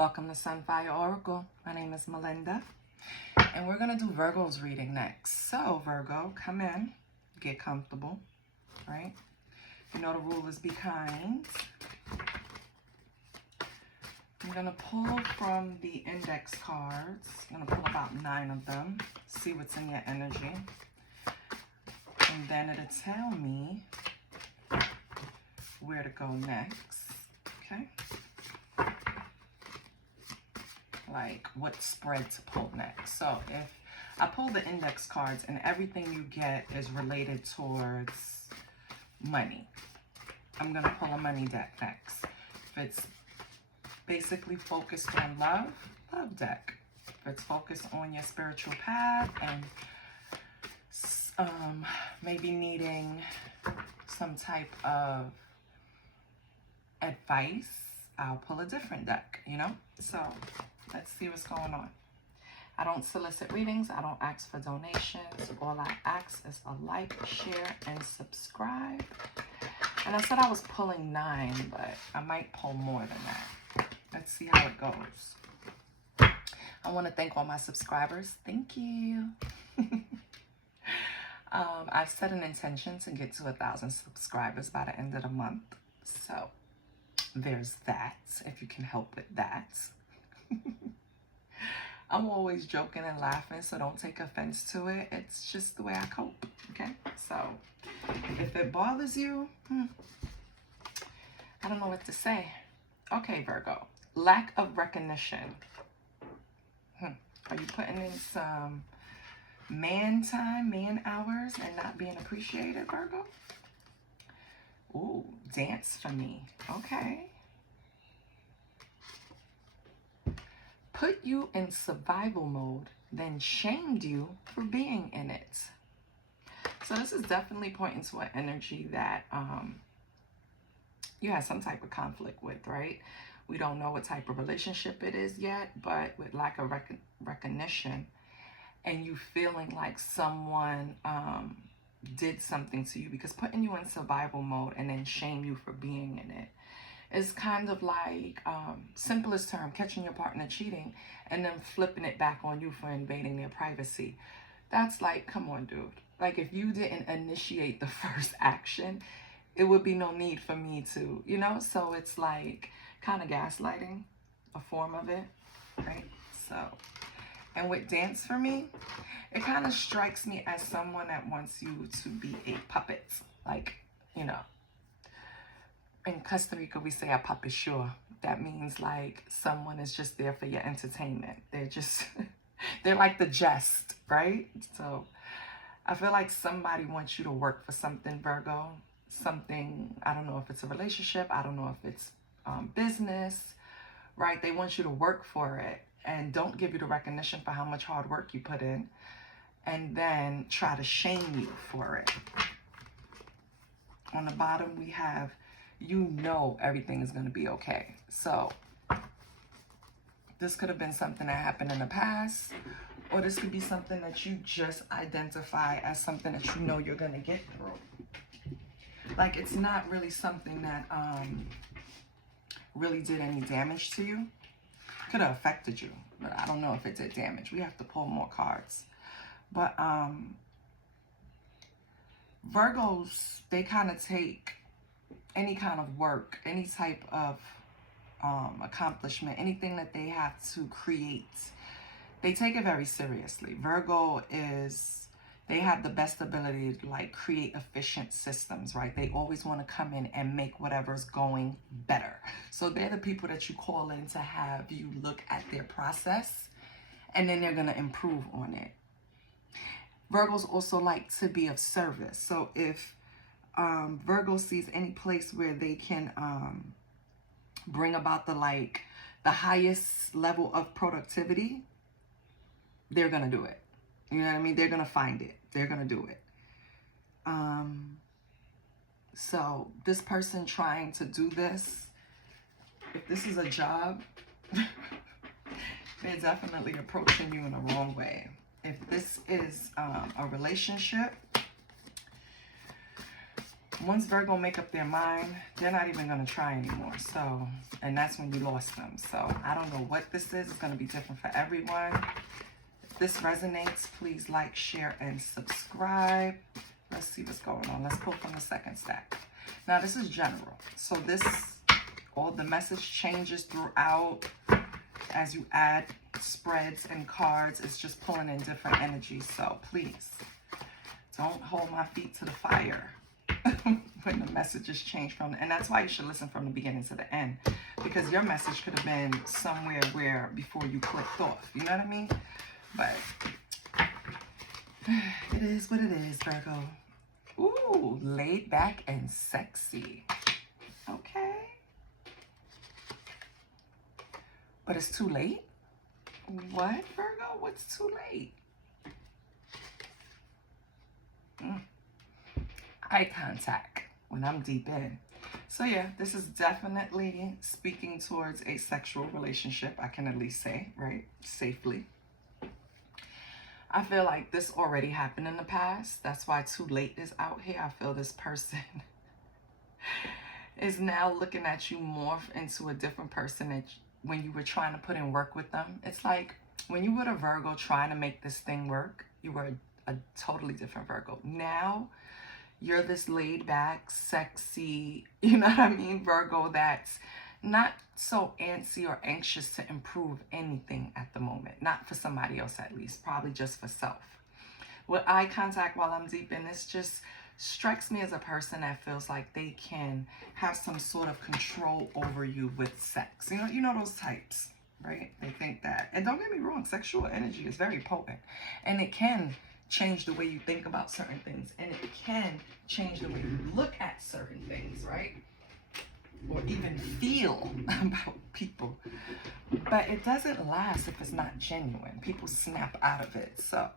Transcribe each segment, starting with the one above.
Welcome to Sunfire Oracle. My name is Melinda, and we're going to do Virgo's reading next. So, Virgo, come in, get comfortable, right? You know the rule is be kind. I'm going to pull from the index cards. I'm going to pull about 9 of them, see what's in your energy. And then it'll tell me where to go next, okay? Like what spread to pull next. So if I pull the index cards and everything you get is related towards money, I'm going to pull a money deck next. If it's basically focused on love deck. If it's focused on your spiritual path and maybe needing some type of advice, I'll pull a different deck, you know? So let's see what's going on. I don't solicit readings. I don't ask for donations. All I ask is a like, share, and subscribe. And I said I was pulling 9, but I might pull more than that. Let's see how it goes. I want to thank all my subscribers. Thank you. I've set an intention to get to 1,000 subscribers by the end of the month. So there's that, if you can help with that. I'm always joking and laughing, so don't take offense to it. It's just the way I cope, okay? So if it bothers you, I don't know what to say. Okay, Virgo, lack of recognition. Are you putting in some man time, man hours, and not being appreciated, Virgo? Ooh, dance for me. Okay. Put you in survival mode, then shamed you for being in it. So this is definitely pointing to an energy that you have some type of conflict with, right? We don't know what type of relationship it is yet, but with lack of recognition and you feeling like someone did something to you, because putting you in survival mode and then shame you for being in it is kind of like, simplest term, catching your partner cheating and then flipping it back on you for invading their privacy. That's like, come on, dude. Like, if you didn't initiate the first action, it would be no need for me to, you know? So it's like kind of gaslighting, a form of it, right? So, and with dance for me, it kind of strikes me as someone that wants you to be a puppet. Like, you know, in Costa Rica, we say a papachur. That means like someone is just there for your entertainment. They're just, they're like the jest, right? So I feel like somebody wants you to work for something, Virgo. Something, I don't know if it's a relationship. I don't know if it's business, right? They want you to work for it and don't give you the recognition for how much hard work you put in, and then try to shame you for it. On the bottom, we have, you know, everything is going to be okay. So this could have been something that happened in the past, or this could be something that you just identify as something that you know you're going to get through. Like, it's not really something that really did any damage to you. Could have affected you, but I don't know if it did damage. We have to pull more cards. But Virgos, they kind of take any kind of work, any type of accomplishment, anything that they have to create, they take it very seriously. Virgo is, they have the best ability to like create efficient systems, right? They always want to come in and make whatever's going better. So they're the people that you call in to have you look at their process, and then they're going to improve on it. Virgos also like to be of service. So if Virgo sees any place where they can bring about the highest level of productivity, they're going to do it. You know what I mean? They're going to find it. They're going to do it. So this person trying to do this, if this is a job, they're definitely approaching you in the wrong way. If this is a relationship, Once Virgo make up their mind, they're not even going to try anymore. So, and that's when you lost them. So I don't know what this is. It's going to be different for everyone. If this resonates, please like, share, and subscribe. Let's see what's going on. Let's pull from the second stack. Now, this is general. So this, all the message changes throughout as you add spreads and cards. It's just pulling in different energies. So please, don't hold my feet to the fire when the messages change from, and that's why you should listen from the beginning to the end, because your message could have been somewhere where before you clicked off, you know what I mean? But it is what it is, Virgo. Ooh, laid back and sexy. Okay. But it's too late? What, Virgo? What's too late? Eye contact when I'm deep in. So yeah, this is definitely speaking towards a sexual relationship, I can at least say, right? Safely. I feel like this already happened in the past. That's why too late is out here. I feel this person is now looking at you morph into a different person that when you were trying to put in work with them. It's like when you were a Virgo trying to make this thing work, you were a totally different Virgo. Now, you're this laid back, sexy, you know what I mean, Virgo that's not so antsy or anxious to improve anything at the moment. Not for somebody else at least, probably just for self. With eye contact while I'm deep in this just strikes me as a person that feels like they can have some sort of control over you with sex. You know those types, right? They think that. And don't get me wrong, sexual energy is very potent. And it can change the way you think about certain things, and it can change the way you look at certain things, right? Or even feel about people. But it doesn't last if it's not genuine. People snap out of it, so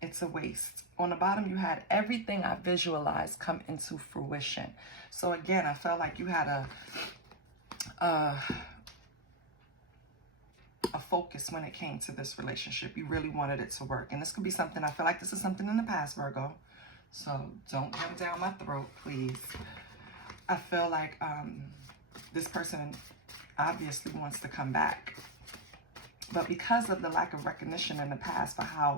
it's a waste. On the bottom, you had everything I visualized come into fruition. So again, I felt like you had a focus when it came to this relationship. You really wanted it to work. And this could be something, I feel like this is something in the past, Virgo. So don't come down my throat, please. I feel like this person obviously wants to come back. But because of the lack of recognition in the past for how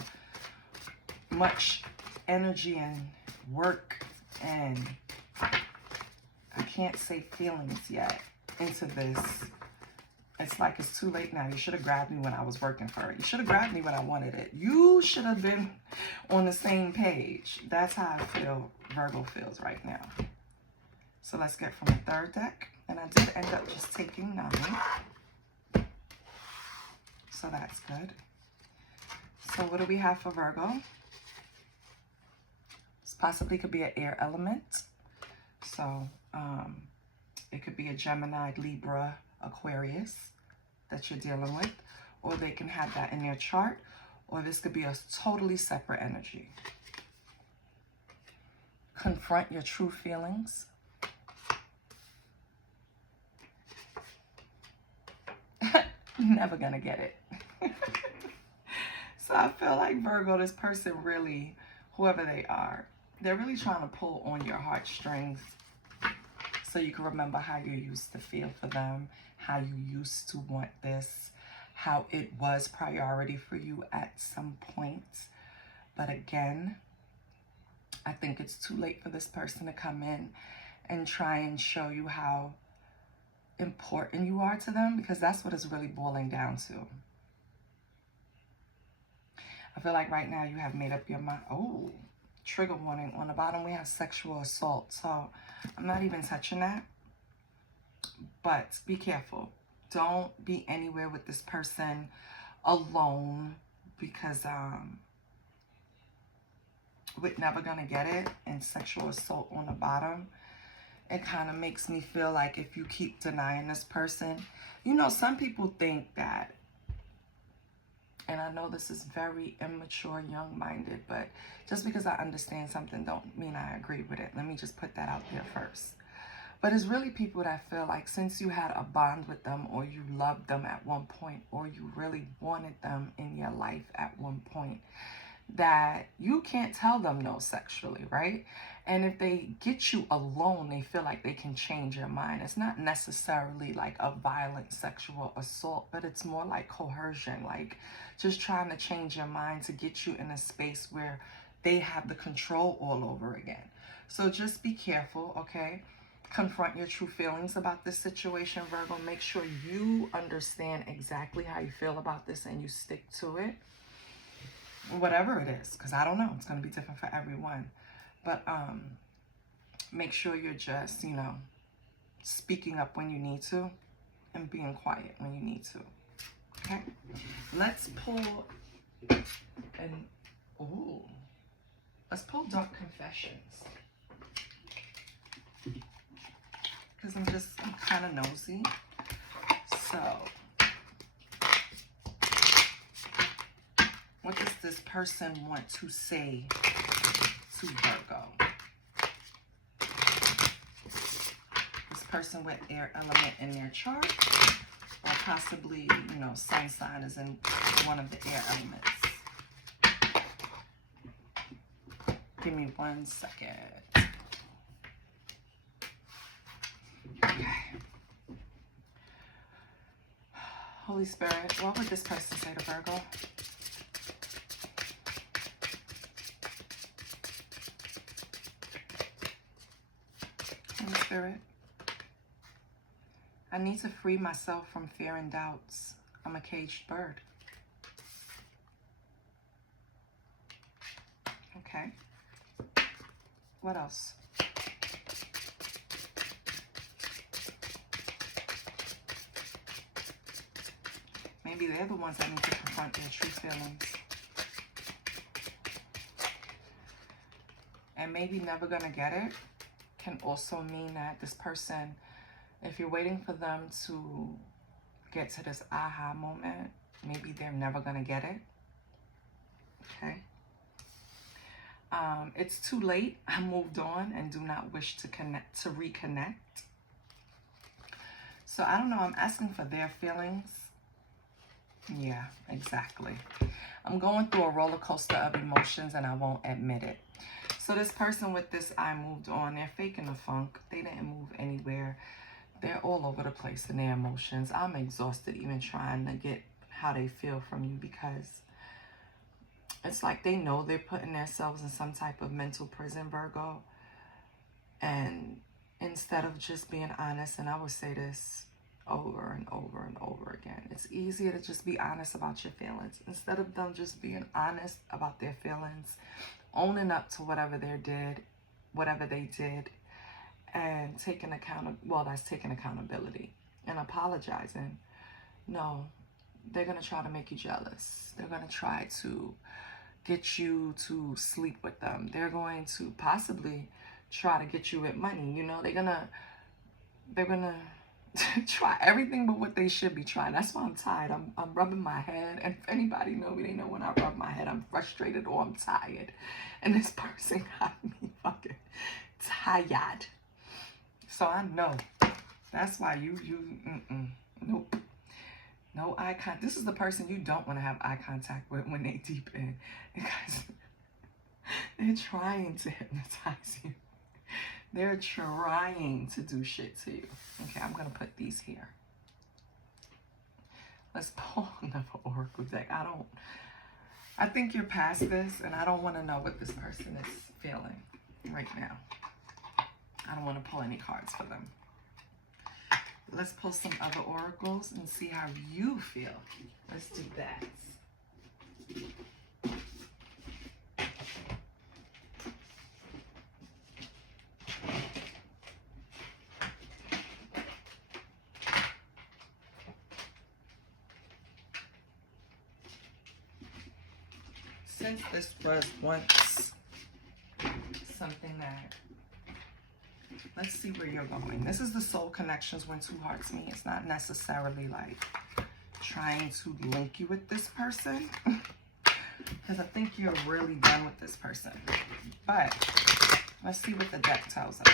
much energy and work and I can't say feelings yet into this, it's like it's too late now. You should have grabbed me when I was working for it. You should have grabbed me when I wanted it. You should have been on the same page. That's how I feel Virgo feels right now. So let's get from the third deck. And I did end up just taking 9. So that's good. So what do we have for Virgo? This possibly could be an air element. So it could be a Gemini, Libra, Aquarius that you're dealing with, or they can have that in their chart, or this could be a totally separate energy. Confront your true feelings. Never gonna get it. So I feel like Virgo, this person really, whoever they are, they're really trying to pull on your heartstrings so you can remember how you used to feel for them, how you used to want this, how it was priority for you at some point. But again, I think it's too late for this person to come in and try and show you how important you are to them, because that's what it's really boiling down to. I feel like right now you have made up your mind. Oh, trigger warning. On the bottom, we have sexual assault. So I'm not even touching that. But be careful. Don't be anywhere with this person alone, because we're never going to get it. And sexual assault on the bottom, it kind of makes me feel like if you keep denying this person, you know, some people think that, and I know this is very immature, young-minded, but just because I understand something don't mean I agree with it. Let me just put that out there first. But it's really people that feel like since you had a bond with them, or you loved them at one point, or you really wanted them in your life at one point, that you can't tell them no sexually, right? And if they get you alone, they feel like they can change your mind. It's not necessarily like a violent sexual assault, but it's more like coercion, like just trying to change your mind to get you in a space where they have the control all over again. So just be careful, okay? Confront your true feelings about this situation, Virgo. Make sure you understand exactly how you feel about this and you stick to it. Whatever it is, because I don't know. It's going to be different for everyone. But make sure you're just, you know, speaking up when you need to and being quiet when you need to. Okay? Let's pull let's pull Dark Confessions. Because I'm kind of nosy. So, what does this person want to say to Virgo? This person with air element in their chart, or possibly, you know, sun sign is in one of the air elements. Give me 1 second. Okay. Holy Spirit, what would this person say to Virgo? Holy Spirit, I need to free myself from fear and doubts. I'm a caged bird. Okay. What else? Maybe they're the ones that need to confront their true feelings. And maybe never gonna get it can also mean that this person, if you're waiting for them to get to this aha moment, maybe they're never gonna get it. Okay. It's too late. I moved on and do not wish to reconnect. So I don't know. I'm asking for their feelings. Yeah, exactly. I'm going through a roller coaster of emotions and I won't admit it. So this person with this I moved on, they're faking the funk. They didn't move anywhere. They're all over the place in their emotions. I'm exhausted even trying to get how they feel from you, because it's like they know they're putting themselves in some type of mental prison, Virgo. And instead of just being honest, and I would say this over and over and over again, it's easier to just be honest about your feelings. Instead of them just being honest about their feelings, owning up to whatever they did, and taking accountability and apologizing. No, they're going to try to make you jealous. They're going to try to get you to sleep with them. They're going to possibly try to get you with money. You know, they're gonna try everything but what they should be trying. That's why I'm tired. I'm rubbing my head. And if anybody know me, they know when I rub my head, I'm frustrated or I'm tired. And this person got me fucking tired. So I know. That's why nope. No eye contact. This is the person you don't want to have eye contact with when they deep in. Because they're trying to hypnotize you. They're trying to do shit to you. Okay, I'm going to put these here. Let's pull another oracle deck. I think you're past this, and I don't want to know what this person is feeling right now. I don't want to pull any cards for them. Let's pull some other oracles and see how you feel. Let's do that. Since this was once something that, let's see where you're going. This is the soul connections when two hearts meet. It's not necessarily like trying to link you with this person, because I think you're really done with this person. But let's see what the deck tells us.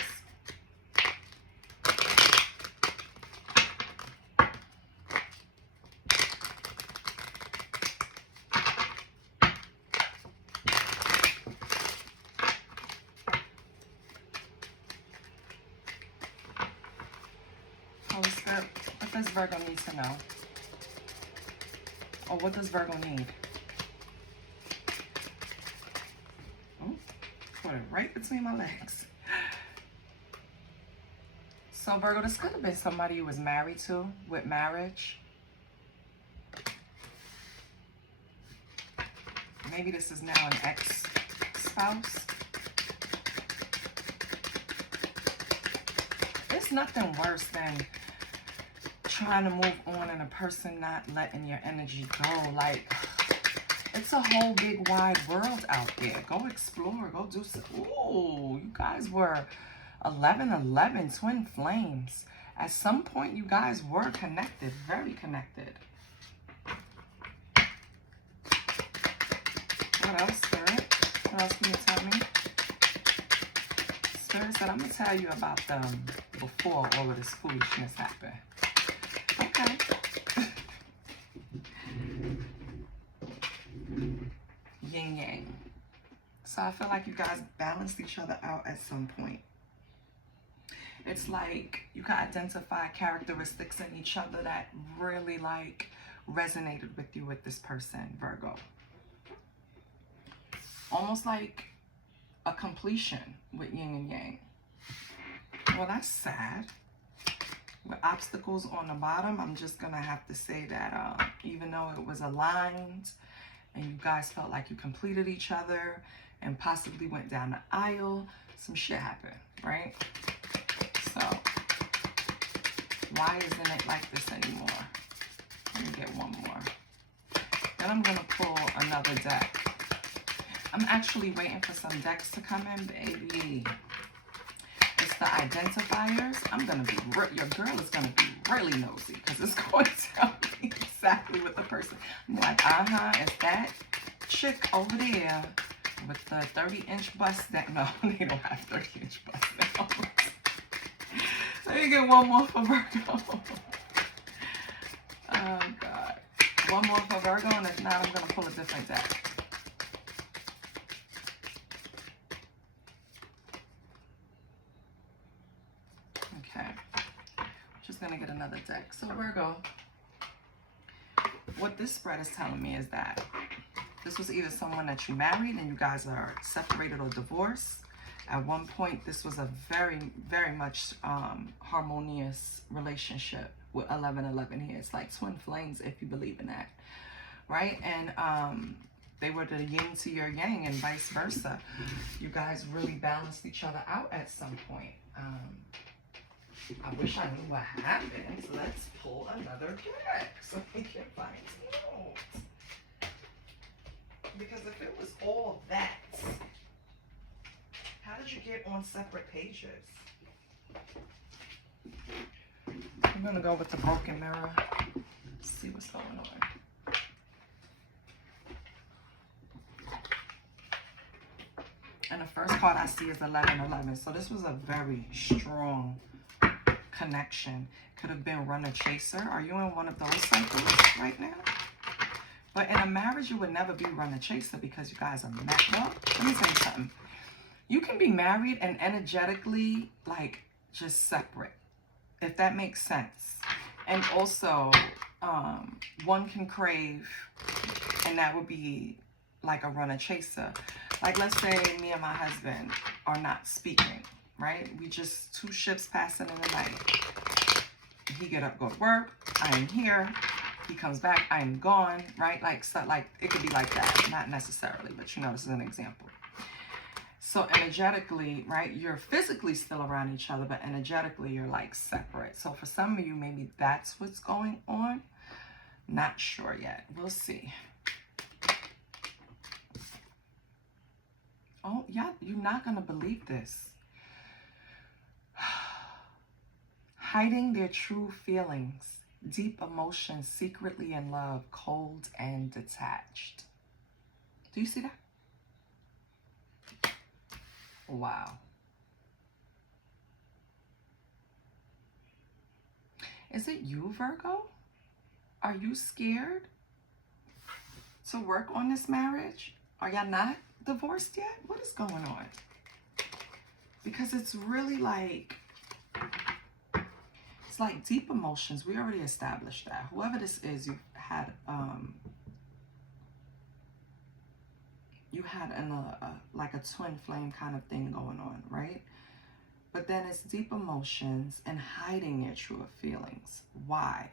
Virgo need to know? Or what does Virgo need? Oh, put it right between my legs. So Virgo, this could have been somebody you was married to, with marriage. Maybe this is now an ex-spouse. It's nothing worse than trying to move on and a person not letting your energy go. Like, it's a whole big wide world out there. Go explore, go do some. Ooh, you guys were 11-11, twin flames. At some point, you guys were connected, very connected. What else, Spirit? What else can you tell me? Spirit said, I'm going to tell you about them before all of this foolishness happened. Okay. Yin yang. So I feel like you guys balanced each other out at some point. It's like you can identify characteristics in each other that really like resonated with you with this person, Virgo. Almost like a completion with yin and yang. Well, that's sad. With obstacles on the bottom, I'm just going to have to say that even though it was aligned and you guys felt like you completed each other and possibly went down the aisle, some shit happened, right? So, why isn't it like this anymore? Let me get one more. Then I'm going to pull another deck. I'm actually waiting for some decks to come in, baby. It's the identifiers. I'm going to be, your girl is going to be really nosy because it's going to tell me exactly what the person, I'm like, it's that chick over there with the 30-inch bust that, no, they don't have 30-inch bust down. Let me get one more for Virgo. Oh, God. One more for Virgo, and if not, I'm going to pull a different deck. Okay. Just going to get another deck. So, Virgo, what this spread is telling me is that this was either someone that you married and you guys are separated or divorced. At one point, this was a very, very much harmonious relationship with 11-11 here. It's like twin flames, if you believe in that, right? And they were the yin to your yang and vice versa. You guys really balanced each other out at some point. I wish I knew what happened. So let's pull another deck so we can find out. Because if it was all that, how did you get on separate pages? I'm going to go with the broken mirror. See what's going on. And the first card I see is 11-11. So this was a very strong connection. Could have been runner chaser. Are you in one of those cycles right now? But in a marriage, you would never be runner chaser because you guys are married. Well, let me tell you something. You can be married and energetically, like, just separate, if that makes sense. And also, one can crave, and that would be like a runner chaser. Like, let's say me and my husband are not speaking, right? We just two ships passing in the night. He get up, go to work. I am here. He comes back. I am gone, right? Like, so, like it could be like that. Not necessarily, but you know, this is an example. So energetically, right, you're physically still around each other, but energetically you're like separate. So for some of you, maybe that's what's going on. Not sure yet. We'll see. Oh, yeah, you're not going to believe this. Hiding their true feelings, deep emotions, secretly in love, cold and detached. Do you see that? Wow. Is it you, Virgo? Are you scared to work on this marriage? Are y'all not divorced yet? What is going on? Because it's really like It's like deep emotions. We already established that. Whoever this is, you had like a twin flame kind of thing going on, right? But then it's deep emotions and hiding their truer feelings. Why?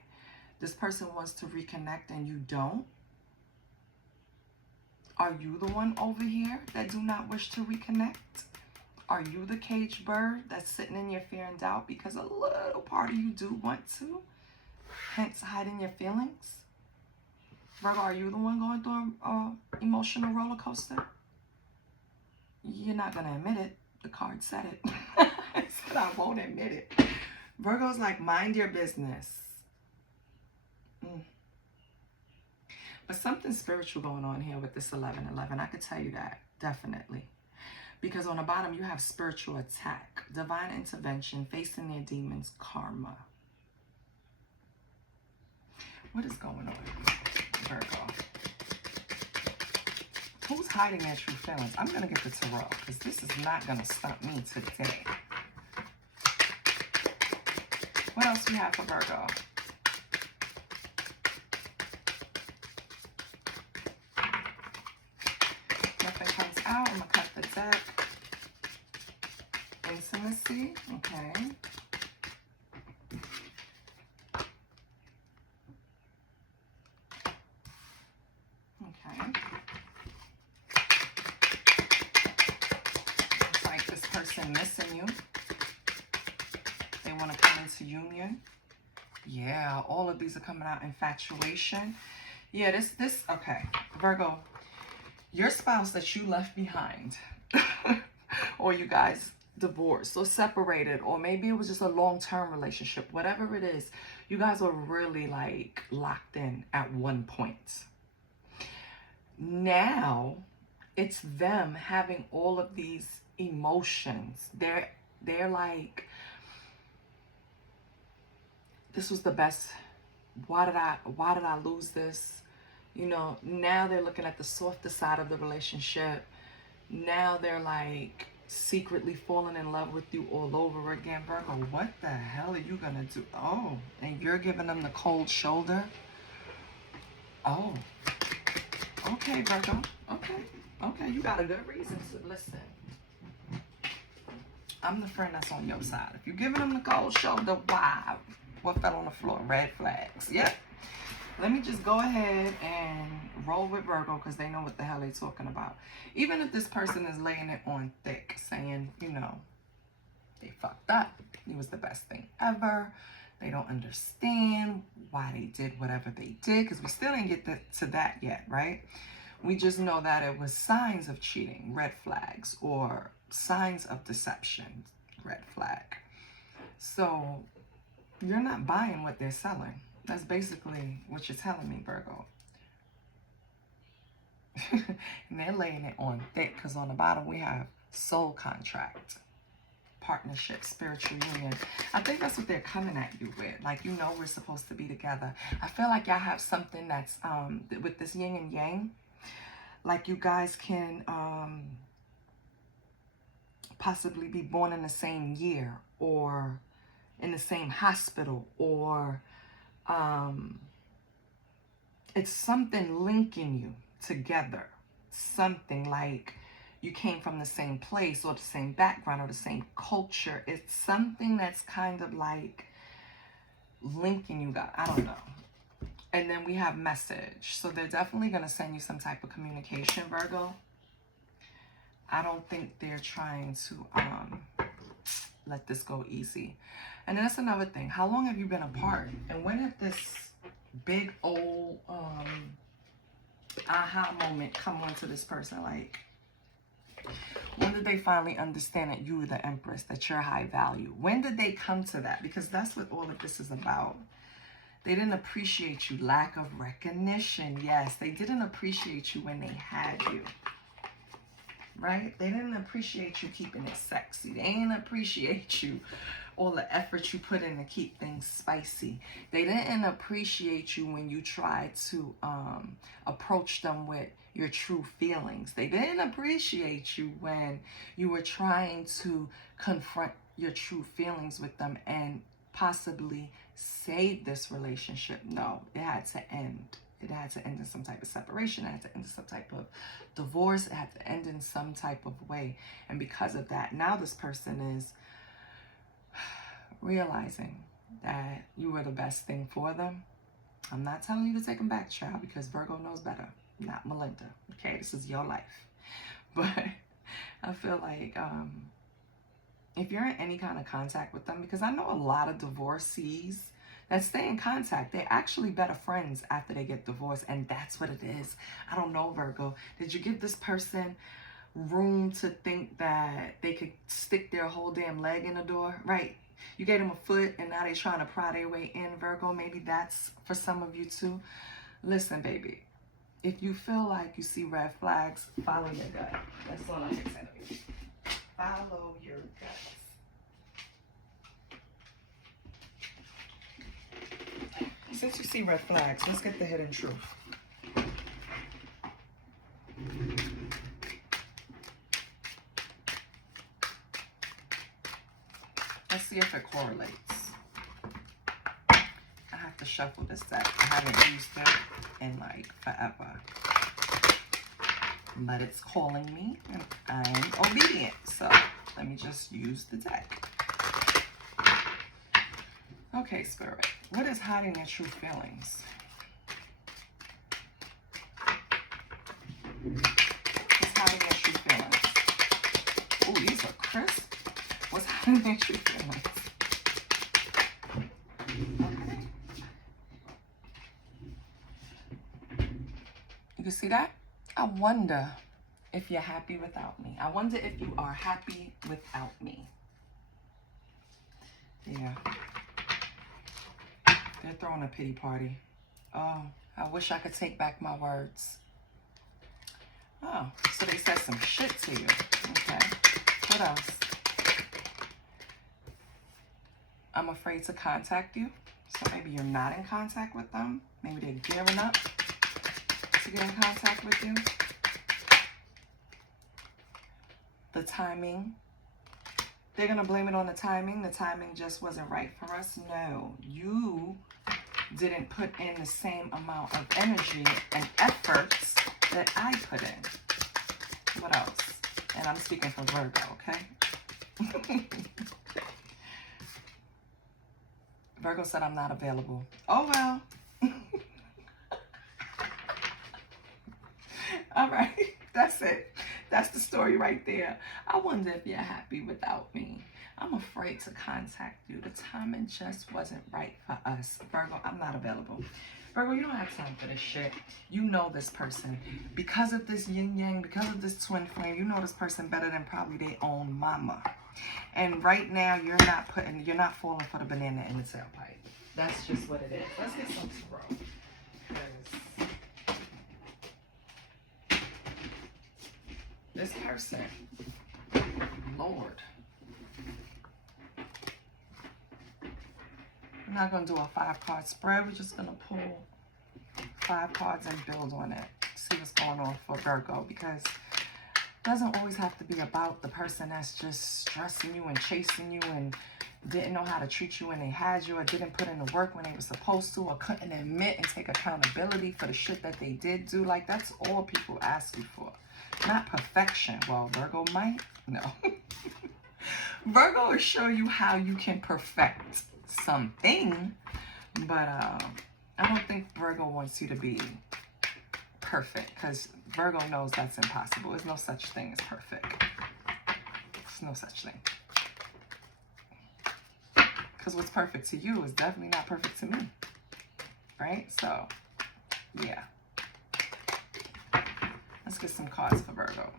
This person wants to reconnect and you don't. Are you the one over here that do not wish to reconnect? Are you the caged bird that's sitting in your fear and doubt because a little part of you do want to, hence hiding your feelings? Virgo, are you the one going through an emotional roller coaster? You're not going to admit it. The card said it. It said I won't admit it. Virgo's like, mind your business. But something spiritual going on here with this 1111. I could tell you that, definitely. Because on the bottom, you have spiritual attack, divine intervention, facing their demons, karma. What is going on, Virgo? Who's hiding their true feelings? I'm going to get the tarot because this is not going to stump me today. What else we have for Virgo? Nothing comes out. I'm going to cut the deck. Intimacy. Okay. Okay. Looks like this person missing you. They want to come into union. Yeah, all of these are coming out. Infatuation. Yeah, this, okay. Virgo, your spouse that you left behind, or you guys divorced or separated, or maybe it was just a long-term relationship, whatever it is, you guys are really like locked in at one point. Now, it's them having all of these emotions. They're like, this was the best. Why did I lose this? You know, now they're looking at the softer side of the relationship. Now they're like secretly falling in love with you all over again. Virgo, what the hell are you gonna do? Oh, and you're giving them the cold shoulder? Oh, okay, Virgo. Okay, you got a good reason to listen. I'm the friend that's on your side. If you're giving them the cold shoulder, why? What fell on the floor? Red flags. Yep. Let me just go ahead and roll with Virgo because they know what the hell they're talking about. Even if this person is laying it on thick, saying, you know, they fucked up. It was the best thing ever. They don't understand why they did whatever they did because we still didn't get to that yet, right? We just know that it was signs of cheating, red flags, or signs of deception, red flag. So you're not buying what they're selling. That's basically what you're telling me, Virgo. And they're laying it on thick because on the bottom we have soul contract, partnership, spiritual union. I think that's what they're coming at you with. Like, you know, we're supposed to be together. I feel like y'all have something that's with this yin and yang. Like you guys can possibly be born in the same year or in the same hospital, or it's something linking you together. Something like you came from the same place or the same background or the same culture. It's something that's kind of like linking you guys. I don't know. And then we have message. So they're definitely going to send you some type of communication, Virgo. I don't think they're trying to let this go easy. And then that's another thing. How long have you been apart? And when did this big old aha moment come onto this person? Like, when did they finally understand that you were the Empress, that you're high value? When did they come to that? Because that's what all of this is about. They didn't appreciate you. Lack of recognition. Yes, they didn't appreciate you when they had you. Right? They didn't appreciate you keeping it sexy. They didn't appreciate you, all the effort you put in to keep things spicy. They didn't appreciate you when you tried to approach them with your true feelings. They didn't appreciate you when you were trying to confront your true feelings with them and possibly save this relationship. No, it had to end. It had to end in some type of separation. It had to end in some type of divorce. It had to end in some type of way. And because of that, now this person is realizing that you were the best thing for them. I'm not telling you to take them back, child, because Virgo knows better. Not Melinda. Okay, this is your life. But I feel like if you're in any kind of contact with them, because I know a lot of divorcees that stay in contact, they're actually better friends after they get divorced, and that's what it is. I don't know, Virgo. Did you give this person room to think that they could stick their whole damn leg in the door? Right. You gave them a foot, and now they're trying to pry their way in, Virgo. Maybe that's for some of you too. Listen, baby. If you feel like you see red flags, follow your gut. That's all I'm saying to you. Follow your guts. Since you see red flags, let's get the hidden truth. Let's see if it correlates. I have to shuffle this deck. I haven't used it in like forever. But it's calling me and I'm obedient. So let me just use the deck. Okay, Spirit. What is hiding your true feelings? What's hiding your true feelings? Oh, these are crisp. What's hiding your true feelings? Okay. You can see that? I wonder if you're happy without me. I wonder if you are happy without me. Yeah. They're throwing a pity party. Oh, I wish I could take back my words. Oh, so they said some shit to you. Okay. What else? I'm afraid to contact you. So maybe you're not in contact with them. Maybe they're gearing up to get in contact with you. The timing. They're going to blame it on the timing. The timing just wasn't right for us. No, you didn't put in the same amount of energy and efforts that I put in. What else? And I'm speaking for Virgo, okay? Virgo said I'm not available. Oh, well. All right. That's it. That's the story right there. I wonder if you're happy without me. I'm afraid to contact you. The timing just wasn't right for us. Virgo, I'm not available. Virgo, you don't have time for this shit. You know this person. Because of this yin-yang, because of this twin flame, you know this person better than probably their own mama. And right now, you're not falling for the banana in the tailpipe. That's just what it is. Let's get some tarot. This person, Lord. I'm not going to do a 5-card spread. We're just going to pull 5 cards and build on it. See what's going on for Virgo. Because it doesn't always have to be about the person that's just stressing you and chasing you and didn't know how to treat you when they had you, or didn't put in the work when they were supposed to, or couldn't admit and take accountability for the shit that they did do. Like, that's all people ask you for. Not perfection. Well, Virgo might. No. Virgo will show you how you can perfect something, but I don't think Virgo wants you to be perfect, because Virgo knows that's impossible. There's no such thing as perfect. There's no such thing. Because what's perfect to you is definitely not perfect to me. Right? So, yeah. Let's get some cards for Virgo.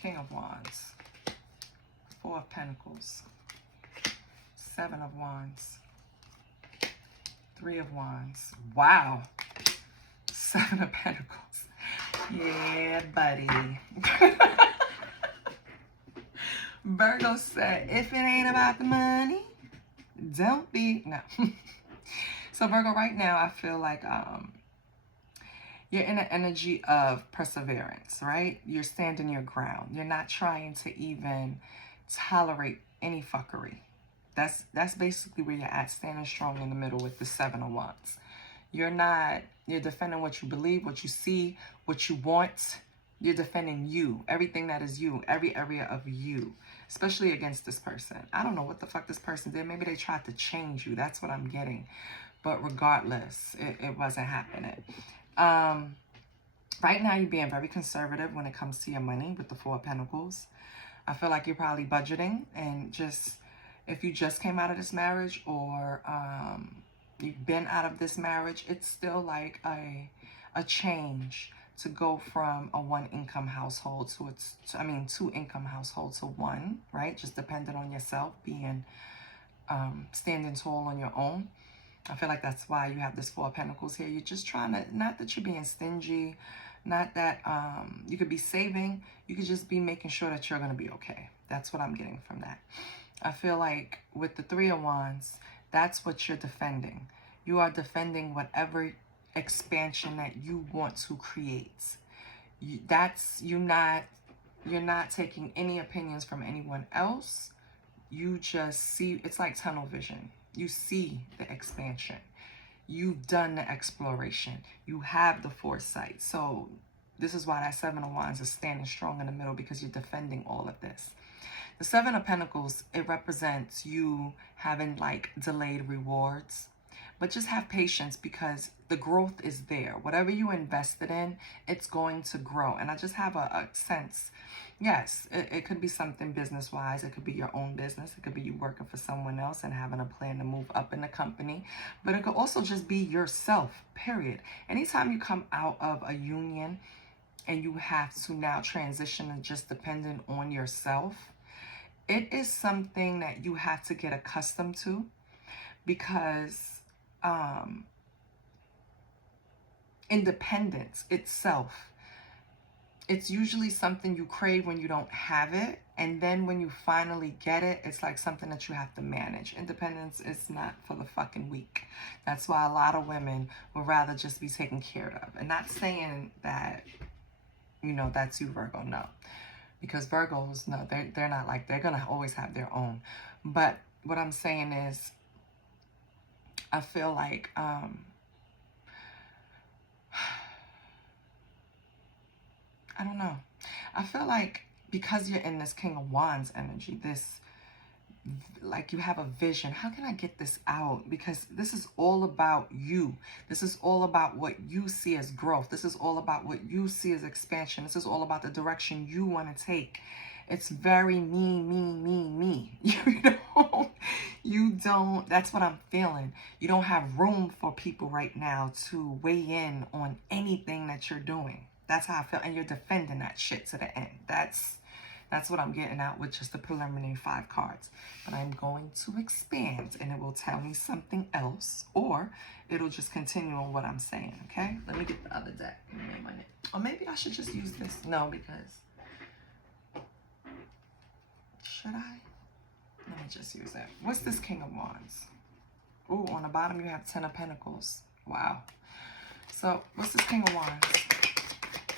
King of Wands. 4 of Pentacles. 7 of Wands. 3 of Wands. Wow. 7 of Pentacles. Yeah, buddy. Virgo said, if it ain't about the money, don't be. No. So Virgo, right now, I feel like You're in an energy of perseverance, right? You're standing your ground. You're not trying to even tolerate any fuckery. That's basically where you're at, standing strong in the middle with the Seven of Wands. You're defending what you believe, what you see, what you want. You're defending you, everything that is you, every area of you, especially against this person. I don't know what the fuck this person did. Maybe they tried to change you. That's what I'm getting. But regardless, it wasn't happening. Right now, you're being very conservative when it comes to your money with the Four of Pentacles. I feel like you're probably budgeting, and just if you just came out of this marriage, or you've been out of this marriage, it's still like a change to go from a one-income household to two-income household to one, right? Just dependent on yourself, being standing tall on your own. I feel like that's why you have this Four of Pentacles here. You're just trying to, not that you're being stingy, not that you could be saving. You could just be making sure that you're going to be okay. That's what I'm getting from that. I feel like with the Three of Wands, that's what you're defending. You are defending whatever expansion that you want to create. You're not taking any opinions from anyone else. You just see, it's like tunnel vision. You see the expansion. You've done the exploration. You have the foresight. So this is why that Seven of Wands is standing strong in the middle, because you're defending all of this. The Seven of Pentacles, it represents you having like delayed rewards. But just have patience, because the growth is there. Whatever you invested in, it's going to grow. And I just have a sense. Yes, it could be something business-wise. It could be your own business. It could be you working for someone else and having a plan to move up in the company. But it could also just be yourself, period. Anytime you come out of a union and you have to now transition and just dependent on yourself, it is something that you have to get accustomed to, because independence itself, it's usually something you crave when you don't have it, and then when you finally get it, it's like something that you have to manage. Independence is not for the fucking weak. That's why a lot of women would rather just be taken care of. And not saying that, you know, that's you, Virgo, no. Because Virgos, no, they're not like, they're gonna always have their own. But what I'm saying is, I feel like I don't know. I feel like because you're in this King of Wands energy, this, like you have a vision. How can I get this out? Because this is all about you. This is all about what you see as growth. This is all about what you see as expansion. This is all about the direction you want to take. It's very me. You don't, that's what I'm feeling. You don't have room for people right now to weigh in on anything that you're doing. That's how I feel. And you're defending that shit to the end. That's what I'm getting out with just the preliminary 5 cards. But I'm going to expand, and it will tell me something else, or it'll just continue on what I'm saying, okay? Let me get the other deck. Or maybe I should just use this. No, because... should I? Let me just use it. What's this King of Wands? Ooh, on the bottom you have 10 of Pentacles. Wow. So, what's this King of Wands?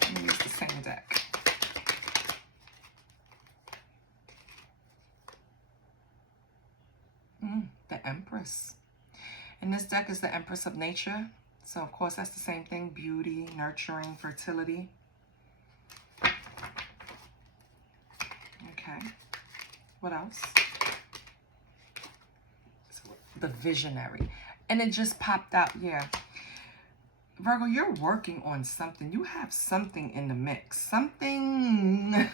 Let me use the same deck. The Empress. And this deck is the Empress of Nature. So, of course, that's the same thing. Beauty, nurturing, fertility. Okay. What else? The Visionary. And it just popped out. Yeah. Virgo, you're working on something. You have something in the mix. Something.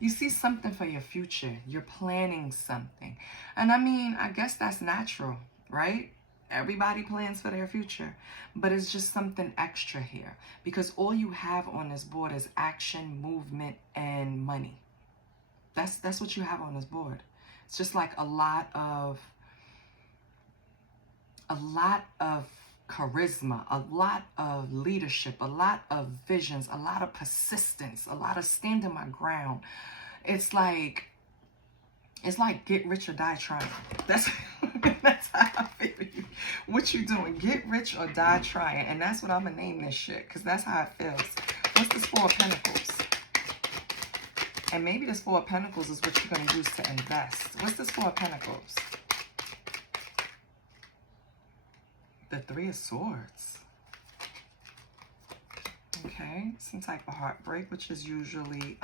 You see something for your future. You're planning something. And I mean, I guess that's natural, right? Everybody plans for their future. But it's just something extra here. Because all you have on this board is action, movement, and money. That's what you have on this board. It's just like a lot of charisma, a lot of leadership, a lot of visions, a lot of persistence, a lot of standing my ground. It's like get rich or die trying. That's how I feel you. What you doing? Get rich or die trying. And that's what I'm going to name this shit, because that's how it feels. What's this Four of Pentacles? And maybe this Four of Pentacles is what you're going to use to invest. What's this Four of Pentacles? The Three of Swords. Okay, some type of heartbreak, which is usually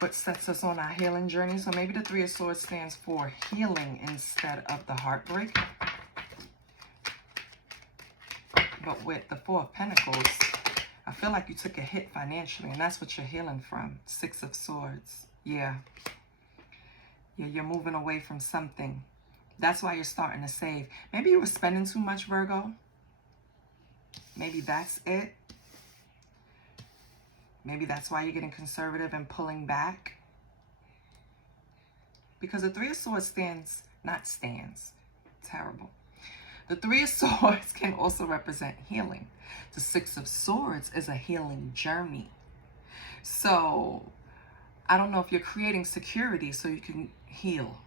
what sets us on our healing journey. So maybe the Three of Swords stands for healing instead of the heartbreak. But with the Four of Pentacles, I feel like you took a hit financially, and that's what you're healing from. Six of Swords. Yeah. Yeah, you're moving away from something. That's why you're starting to save. Maybe you were spending too much, Virgo. Maybe that's it. Maybe that's why you're getting conservative and pulling back. Because the Three of Swords terrible. The Three of Swords can also represent healing. The Six of Swords is a healing journey. So, I don't know if you're creating security so you can heal.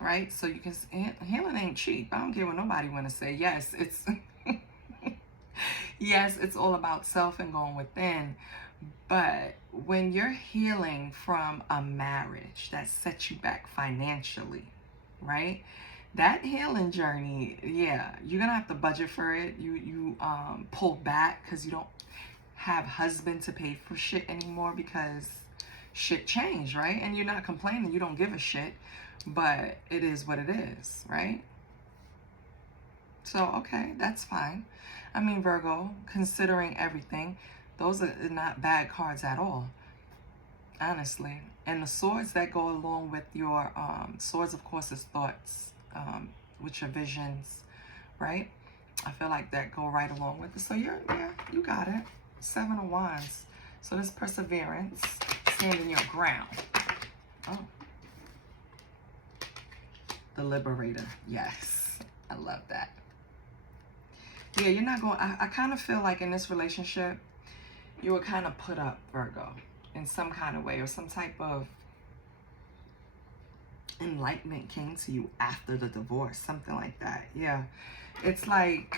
Right? So you can, healing ain't cheap. I don't care what nobody want to say. Yes, it's... Yes, it's all about self and going within. But when you're healing from a marriage that sets you back financially, right? That healing journey, yeah, you're going to have to budget for it. You pull back because you don't have husband to pay for shit anymore because shit changed, right? And you're not complaining. You don't give a shit. But it is what it is, right? So, okay, that's fine. I mean, Virgo, considering everything, those are not bad cards at all, honestly. And the swords that go along with your, swords, of course, is thoughts, with your visions, right? I feel like that go right along with it. So, yeah, you got it. Seven of Wands. So, this perseverance, standing your ground. Oh. The Liberator. Yes. I love that. Yeah, you're not going... I kind of feel like in this relationship, you were kind of put up, Virgo, in some kind of way, or some type of enlightenment came to you after the divorce, something like that. Yeah. It's like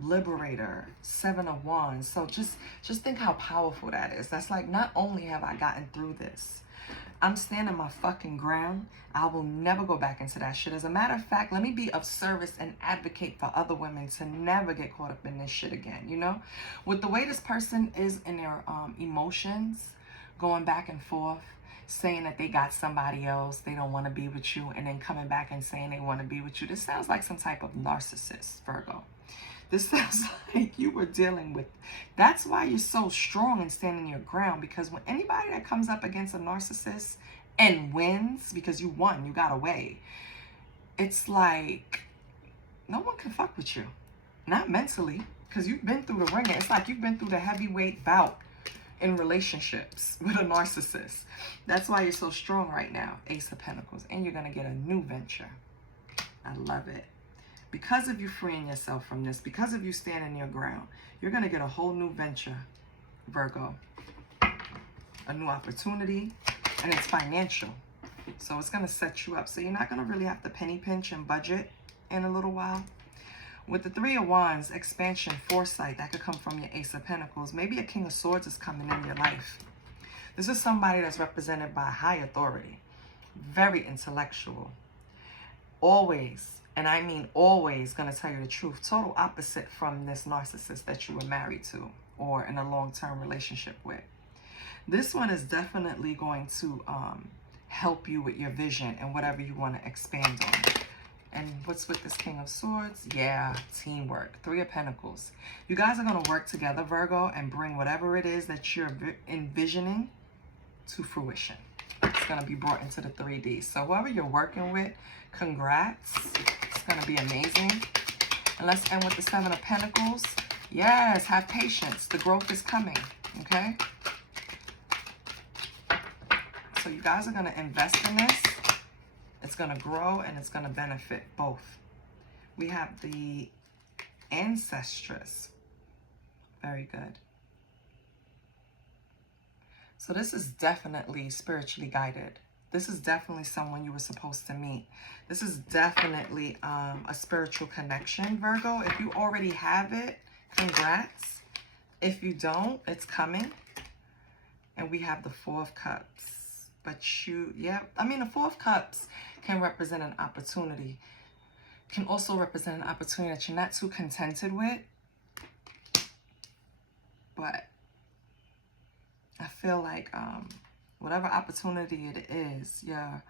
Liberator, Seven of Wands. So just think how powerful that is. That's like, not only have I gotten through this, I'm standing my fucking ground. I will never go back into that shit. As a matter of fact, let me be of service and advocate for other women to never get caught up in this shit again, you know? With the way this person is in their emotions, going back and forth, saying that they got somebody else, they don't want to be with you, and then coming back and saying they want to be with you. This sounds like some type of narcissist, Virgo. This sounds like you were dealing with... That's why you're so strong and standing your ground. Because when anybody that comes up against a narcissist and wins, because you won, you got away, it's like no one can fuck with you. Not mentally, because you've been through the ringer. It's like you've been through the heavyweight bout in relationships with a narcissist. That's why you're so strong right now. Ace of Pentacles. And you're going to get a new venture. I love it. Because of you freeing yourself from this, because of you standing your ground, you're going to get a whole new venture, Virgo. A new opportunity, and it's financial. So it's going to set you up. So you're not going to really have to penny pinch and budget in a little while. With the Three of Wands, expansion, foresight, that could come from your Ace of Pentacles. Maybe a King of Swords is coming in your life. This is somebody that's represented by high authority. Very intellectual. Always. And I mean always going to tell you the truth. Total opposite from this narcissist that you were married to or in a long-term relationship with. This one is definitely going to help you with your vision and whatever you want to expand on. And what's with this King of Swords? Yeah, teamwork. Three of Pentacles. You guys are going to work together, Virgo, and bring whatever it is that you're envisioning to fruition. It's going to be brought into the 3D. So whoever you're working with, congrats. It's going to be amazing. And let's end with the Seven of Pentacles. Yes, have patience. The growth is coming. Okay? So you guys are going to invest in this. It's going to grow and it's going to benefit both. We have the Ancestress. Very good. So this is definitely spiritually guided. This is definitely someone you were supposed to meet. This is definitely a spiritual connection, Virgo. If you already have it, congrats. If you don't, it's coming. And we have the Four of Cups. But I mean, the Four of Cups can represent an opportunity. Can also represent an opportunity that you're not too contented with. But I feel like whatever opportunity it is, yeah,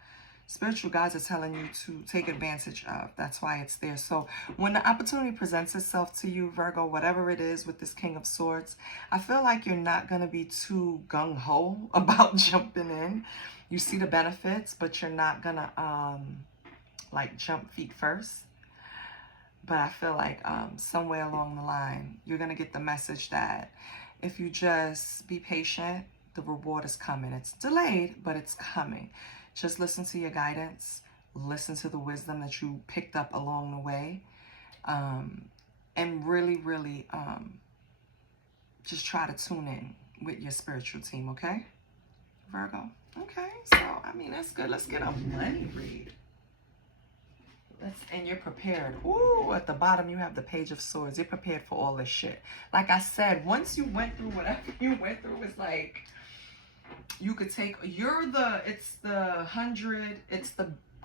spiritual guides are telling you to take advantage of. That's why it's there. So when the opportunity presents itself to you, Virgo, whatever it is with this King of Swords, I feel like you're not going to be too gung-ho about jumping in. You see the benefits, but you're not going to like jump feet first. But I feel like somewhere along the line, you're going to get the message that if you just be patient, the reward is coming. It's delayed, but it's coming. Just listen to your guidance. Listen to the wisdom that you picked up along the way. And really, really just try to tune in with your spiritual team, okay? Virgo. Okay, so, I mean, that's good. Let's get a money read. And you're prepared. Ooh, at the bottom you have the Page of Swords. You're prepared for all this shit. Like I said, once you went through whatever you went through, it's like you could take, it's the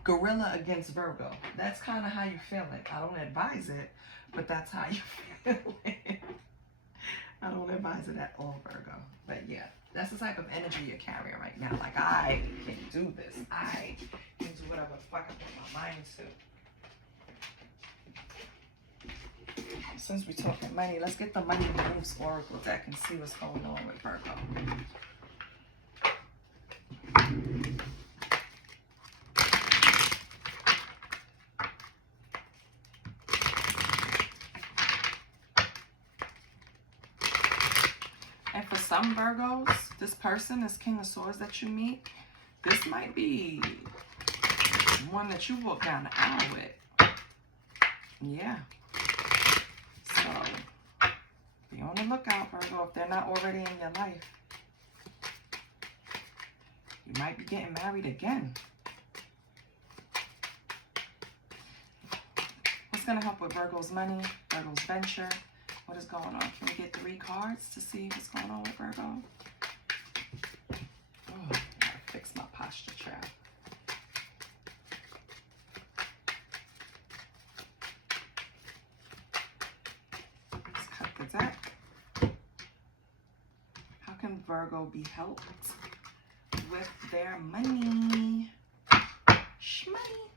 gorilla against Virgo. That's kind of how you feel it. I don't advise it, but that's how you feel it. I don't advise it at all, Virgo. But yeah, that's the type of energy you're carrying right now. Like, I can do this. I can do whatever the fuck I put my mind to. Since we're talking money, let's get the Money Moves Oracle deck and see what's going on with Virgo. And for some Virgos, this person, this King of Swords that you meet, this might be one that you walk down the aisle with. Yeah. So, be on the lookout, Virgo, if they're not already in your life. You might be getting married again. What's going to help with Virgo's money, Virgo's venture? What is going on? Can we get 3 cards to see what's going on with Virgo? Oh, I gotta fix my posture trap. Let's cut the deck. How can Virgo be helped with their money? Shmoney.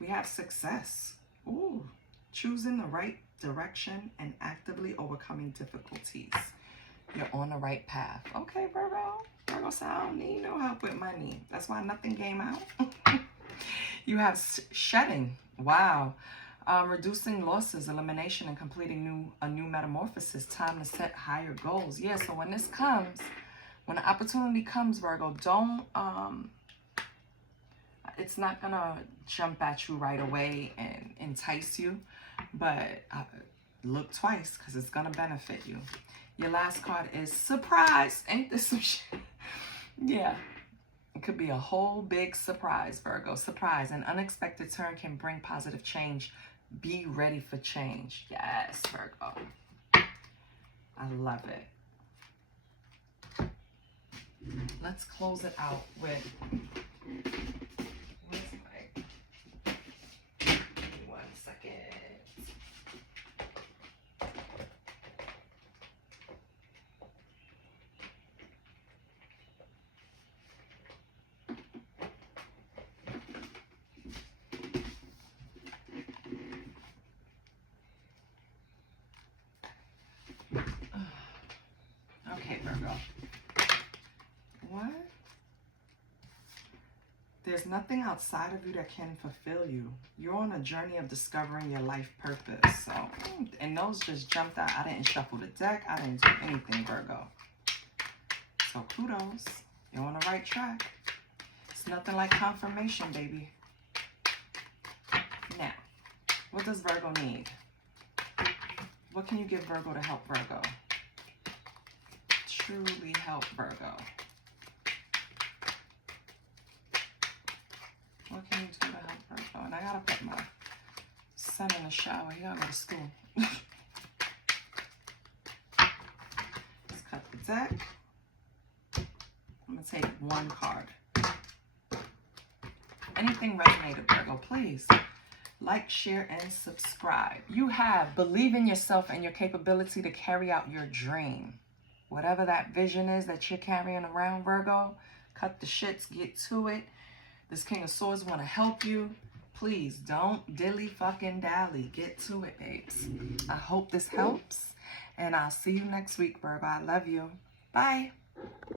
We have success. Ooh, choosing the right direction and actively overcoming difficulties. You're on the right path. Okay, Virgo. Virgo, so I don't need no help with money. That's why nothing came out. You have shedding. Wow. Reducing losses, elimination, and completing a new metamorphosis. Time to set higher goals. Yeah, so when this comes, when the opportunity comes, Virgo, don't, it's not going to jump at you right away and entice you, but look twice because it's going to benefit you. Your last card is surprise. Ain't this some shit? Yeah. It could be a whole big surprise, Virgo. Surprise. An unexpected turn can bring positive change. Be ready for change. Yes, Virgo. I love it. Let's close it out with... Okay, Virgo. What? There's nothing outside of you that can fulfill you. You're on a journey of discovering your life purpose. So, and those just jumped out. I didn't shuffle the deck. I didn't do anything, Virgo. So kudos. You're on the right track. It's nothing like confirmation, baby. Now, what does Virgo need? What can you give Virgo to help Virgo? Truly help Virgo. gotta put my son in the shower. He gotta go to school. Let's cut the deck. I'm gonna take one card. Anything resonated, Virgo, please like, share, and subscribe. You believe in yourself and your capability to carry out your dream. Whatever that vision is that you're carrying around, Virgo, cut the shits, get to it. This King of Swords want to help you. Please don't dilly-fucking-dally. Get to it, babes. I hope this helps, and I'll see you next week, Virgo. I love you. Bye.